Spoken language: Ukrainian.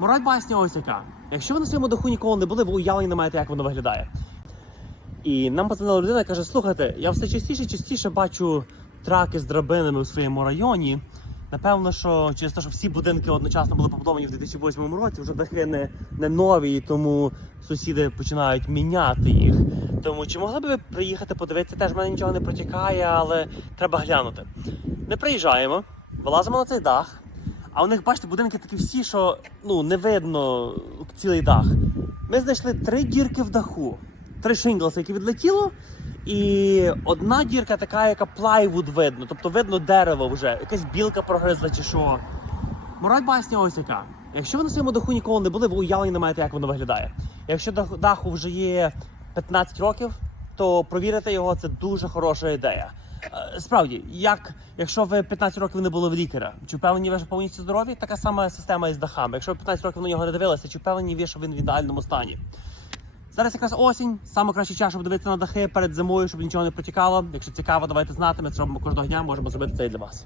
Мораль басня ось яка. Якщо ви на своєму даху ніколи не були, ви уявлення не маєте, як воно виглядає. І нам позвонила людина і каже: слухайте, я все частіше частіше бачу траки з драбинами у своєму районі. Напевно, що через те, що всі будинки одночасно були побудовані в 2008 році, вже дахи не, не нові, тому сусіди починають міняти їх. Тому чи могли б ви приїхати подивитися? Теж в мене нічого не протікає, але треба глянути. Не приїжджаємо, вилазимо на цей дах. А у них, бачите, будинки такі всі, що ну не видно цілий дах. Ми знайшли три дірки в даху, три шинглси, які відлетіло, і одна дірка така, яка плайвуд видно, тобто видно дерево вже, якась білка прогризла чи що. Мораль басня ось яка. Якщо ви на своєму даху ніколи не були, ви уявлення не маєте, як воно виглядає. Якщо дах- даху вже є 15 років, то провірити його це дуже хороша ідея. Е, Справді, як якщо ви 15 років не були в лікаря, чи впевнені ви, що повністю здорові? Така сама система із дахами. Якщо ви 15 років на нього не дивилися, чи впевнені ви, що він в ідеальному стані? Зараз якраз осінь, саме кращий час, щоб дивитися на дахи перед зимою, щоб нічого не протікало. Якщо цікаво, давайте знати. Ми це робимо кожного дня, можемо зробити це і для вас.